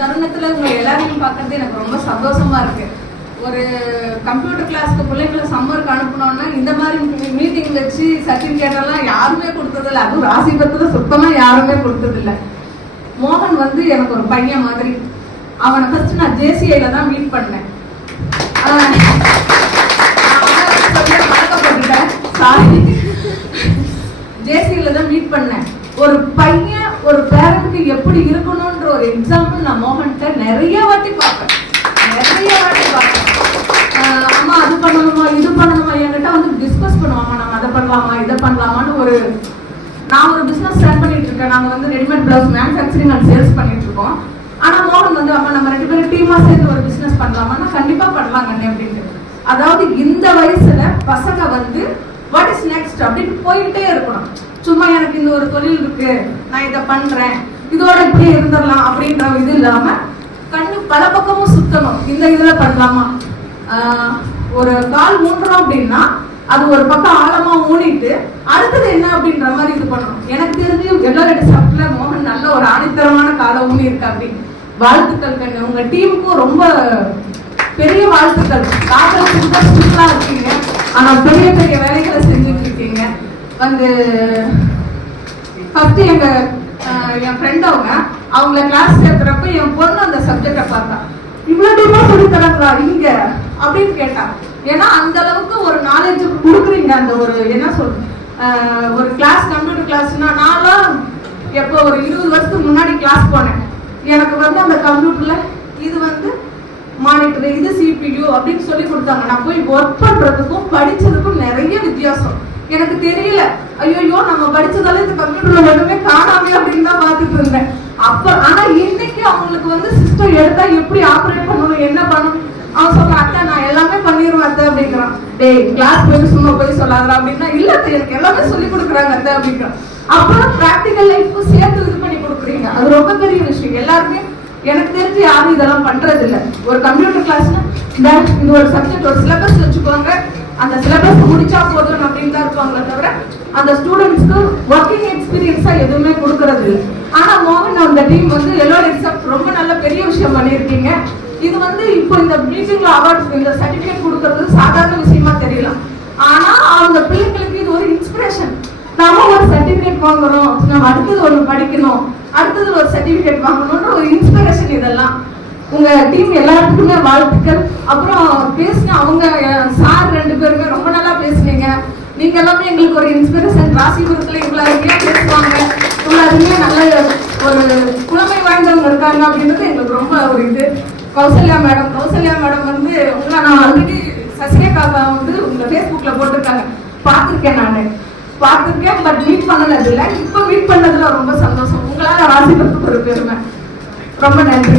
தருணத்துல உங்க எல்லாரையும் பார்க்கறது எனக்கு ரொம்ப சந்தோஷமா இருக்கு. ஒரு கம்ப்யூட்டர் கிளாஸ்க்கு பிள்ளைங்களை சம்மருக்கு அனுப்பணும்னா இந்த மாதிரி மீட்டிங் வச்சு சர்டிபிகேட் எல்லாம் யாருமே கொடுத்ததில்லை. அதுவும் ராசிபத்துல சுத்தமா யாருமே கொடுத்ததில்லை. மோகன் வந்து எனக்கு ஒரு பையன் மாதிரி. அவனை ஃபர்ஸ்ட் நான் ஜேசிஐல தான் மீட் பண்ணேன். பழக்கப்பட்டுட்டேன், சாரி. ஜேசிஐல தான் மீட் பண்ணேன். ஒரு பையன் ஒரு பேரண்ட்க்கு எப்படி இருக்கணும்ன்ற ஒரு எக்ஸாம்பிள் நான் மோகன்கிட்ட நிறைய வாட்டி பார்ப்பேன். அம்மா அது பண்ணணுமா இது பண்ணணுமா என்கிட்ட வந்து டிஸ்கஸ் பண்ணுவாங்க. நம்ம அதை பண்ணலாமா இதை பண்ணலாமான்னு நான் ஒரு பிசினஸ் ரன் பண்ணிட்டு இருக்கேன். நாங்க வந்து readymade blouse manufacturing and sales பண்ணிட்டு இருக்கோம். ஆனா மோகன் வந்து அம்மா நம்ம 2 பேரும் டீமா சேர்ந்து ஒரு பிசினஸ் பண்ணலாமா, கண்டிப்பா பண்ணலாங்கண்ணே அப்படின்ட்டு. அதாவது இந்த வயசுல பசங்க வந்து வாட் இஸ் நெக்ஸ்ட் அப்படின்னு போயிட்டே இருக்கணும். சும்மா எனக்கு இந்த ஒரு தொழில் இருக்கு, நான் இதை பண்றேன், இதோட இப்படியே இருந்துடலாம் அப்படின்ற இது இல்லாம கண்ணு பல பக்கமும் சுத்தணும். இந்த இதுல பண்ணலாமா, ஒரு கால் ஊன்றோம் அப்படின்னா அது ஒரு பக்கம் ஆழமா ஊனிட்டு அடுத்தது என்ன அப்படின்ற மாதிரி இது பண்ணணும். எனக்கு தெரிஞ்சு எல்லாரும் சாப்பிட்டுல மோகன் நல்ல ஒரு ஆணித்தரமான காலை ஊனி இருக்கு அப்படின்னு. வாழ்த்துக்கள் கண்ணு. உங்க டீமுக்கும் ரொம்ப பெரிய வாழ்த்துக்கள். காதலுக்கு தான் சூப்பரா இருக்கீங்க, ஆனா பெரிய பெரிய வேலைகளை செஞ்சுட்டு இருக்கீங்க. வந்து ஃபர்ஸ்ட் என் ஃப்ரெண்ட் அவங்கள கிளாஸ் சேர்த்துறப்ப என் பொண்ணு அந்த சப்ஜெக்டை பார்த்தா, இவ்வளவு டீமா சொல்லி தராங்களா இங்க அப்படின்னு கேட்டா. ஏன்னா அந்த அளவுக்கு ஒரு நாலேஜ் கொடுக்குறீங்க. அந்த ஒரு என்ன சொல்றது, ஒரு கிளாஸ் கம்ப்யூட்டர் கிளாஸ்னா நான்லாம் எப்போ ஒரு 20 வருஷத்துக்கு முன்னாடி கிளாஸ் போனேன். எனக்கு வந்து அந்த கம்ப்யூட்டர்ல இது வந்து மானிட்டர், இது CPU அப்படின்னு சொல்லி கொடுத்தாங்க. நான் போய் ஒர்க் பண்றதுக்கும் படிச்சதுக்கும் நிறைய வித்தியாசம் எனக்கு தெரியல. ஐயோ நம்ம படிச்சதால இந்த கம்ப்யூட்டர்ல மட்டுமே காணாமே அப்படின்னு தான் பார்த்துட்டு இருந்தேன். ஆனா இன்னைக்கு அவங்களுக்கு வந்து சிஸ்டம் எடுத்தா எப்படி ஆப்ரேட் பண்ணணும், என்ன பண்ணணும், அவன் சொல்றான் அத்தை நான் எல்லாமே பண்ணிடுவேன் அத்தை அப்படிங்கிறான். டேய் கிளாஸ் போய் சும்மா போய் சொல்லாதா அப்படின்னா, இல்ல எனக்கு எல்லாமே சொல்லி கொடுக்குறாங்க அத்தை அப்படிங்கிறான். அப்புறம் பிராக்டிக்கல் லைஃப் சேர்த்து இது பண்ணி கொடுக்குறீங்க, அது ரொம்ப பெரிய விஷயம். எல்லாருமே எனக்கு தெரிஞ்சு யாரும் இதெல்லாம் பண்றது இல்லை. ஒரு கம்ப்யூட்டர் கிளாஸ்னா இது ஒரு சப்ஜெக்ட் ஒரு சிலபஸ் வச்சுக்கோங்க, அந்த சிலபஸ் முடிச்சா போதும் அப்படின்னு தான் இருப்பாங்களே தவிர அந்த ஸ்டூடெண்ட்ஸ்க்கு ஒர்க்கிங் எக்ஸ்பீரியன்ஸா எதுவுமே கொடுக்கறது இல்லை. ஆனா மோகன் அந்த டீம் வந்து எல்லோரும் எக்ஸப்ட் ரொம்ப நல்ல பெரிய விஷயம் பண்ணியிருக்கீங்க. இது வந்து இப்போ இந்த மீட்டிங்ல அவார்ட்ஸ் இந்த சர்டிபிகேட் கொடுக்கறது சாதாரண விஷயமா தெரியலாம். ஆனா அவங்க பிள்ளைங்களுக்கு இது ஒரு இன்ஸ்பிரேஷன். நம்ம ஒரு சர்டிபிகேட் வாங்கணும், நம்ம அடுத்தது ஒன்று படிக்கணும், அடுத்தது ஒரு சர்டிபிகேட் வாங்கணும்னு ஒரு இன்ஸ்பிரேஷன். இதெல்லாம் உங்க டீம் எல்லாத்துக்குமே வாழ்த்துக்கள். அப்புறம் பேசின அவங்க சார் 2 பேருமே ரொம்ப நல்லா பேசுனீங்க. நீங்க எல்லாமே எங்களுக்கு ஒரு இன்ஸ்பிரேஷன். ராசிபுரத்துல இவ்வளவு அருமையா பேசுவாங்க, இவ்வளவு அருமையா நல்ல ஒரு புலமை வாய்ந்தவங்க இருக்காங்க அப்படின்றது எங்களுக்கு ரொம்ப ஒரு இது. கௌசல்யா மேடம் வந்து உங்களை நான் ஆல்ரெடி சசிரேகாவை வந்து உங்களை ஃபேஸ்புக்ல போட்டிருக்காங்க, பார்த்துருக்கேன். நான் பார்த்துருக்கேன், பட் மீட் பண்ணது இல்லை. இப்போ மீட் பண்ணதுல ரொம்ப சந்தோஷம். உங்களால ராசிபுரத்துக்கு ஒரு பெருமை. ரொம்ப நன்றி.